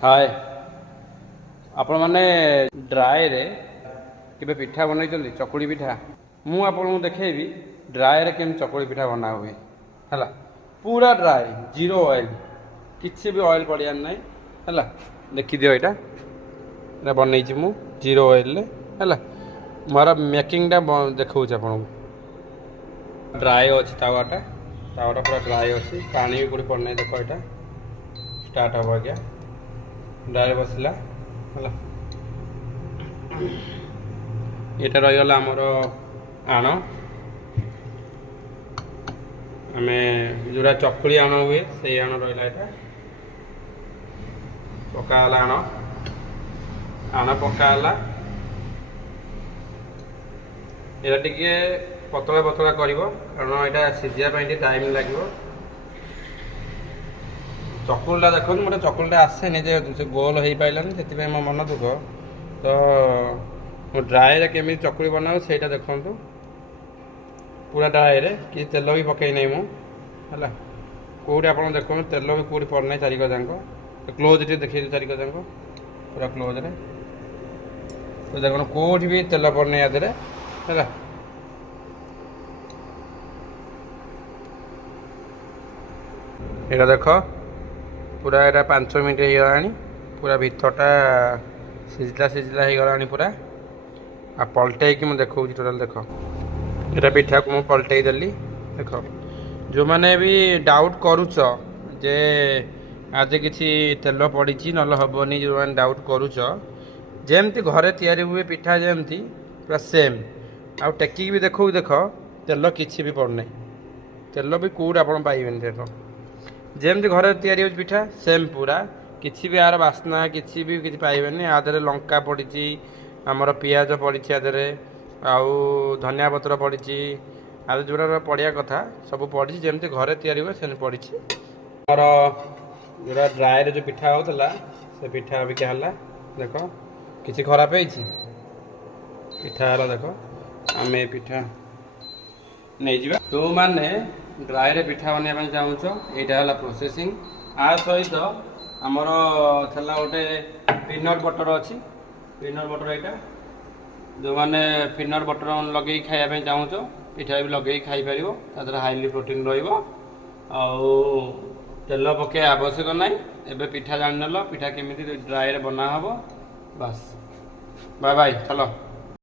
हाय आपण मैंने ड्राए रे केबे पिठा बनई चकुड़ी पिठा मु आपको देखेबी ड्राए रे केम चकुड़ी पिठा बना हुए है पूरा ड्राए जीरो ऑयल किसी भी ऑयल पड़ियार ना है देखी दियो यहाँ बनई मु जीरो ऑयल है मोर मेकिंग देखा आपन ड्राए अच्छी तावाटा तावाटा पूरा ड्राए अच्छी पानी भी कोई पड़ना देख यहाँ स्टार्ट हम आज्ञा ड्राए बसला है ये रहीगला आमर आण आम जोड़ा चकुली आण हुए से आण रहा यहाँ पकाला आण आण पकाला ये टे पतला पतला कर कारण यहाँ सीझापी टाइम लगे चकुलटा देखो मोटे चकुलटा आसेनि से गोल हो पारानी से मो मन दुख तो ड्राए केमी चकुली बनाओ से देखु पूरा ड्राए कि तेल भी पकई नहीं मुझे कौटे आप देखो तेल भी कौट पड़ना चारिक जाक क्लोज टे देखिए चारिक जाक पूरा क्लोज तो देखो कौट भी तेल पड़ना यादे है ये देख पूरा यहाँ 5 मिनट हो पूरा भीतरटा सीझला सीझला हो गला पूरा आ पलटे कि मुझे देखा टोटाल देख ये पिठा को मुझे पलटे देली देख जो मैंने भी डाउट करुच जे आज किसी तेल पड़ी ना हेनी जो मैंने डाउट करुच जमती घरे तैयारी हुए पिठा जमती पूरा सेम आउ टेकिक भी देखो देख तेल किसी भी पड़ना तेल भी कौट आप पाइबे देख जमती घर तैयारी हो पिठा सेम पूरा किसी भी यार बास्ना किसी भी किसी पाइबेनि आधे लंका पड़ी आमर पियाज पड़ी आधे आउ धनिया पत्र पड़ी आधे जोड़ा पड़िया कथा सब पड़ी जमती घर तैयारी हुए से पड़ी आमर जोड़ा ड्राए जो पिठा होता से पिठा अबिका है देख किसी खराब है पिठा है देख आम पिठा नहीं जा तो मैंने ड्राए रे पिठा बनवाई चाहूच यहाँ है प्रोसेसिंग आ सहित आमर थला गोटे पीनट बटर अच्छी पीनट बटर यहाँ जो मैंने पीनट बटर लगे खायापी चाहूच पिठा भी लगे खाईपर हाईली प्रोटीन रेल पके आवश्यक ना एबे पिठा जान पिठा केमी ड्राए रे बना हम बस बाय बाय चलो।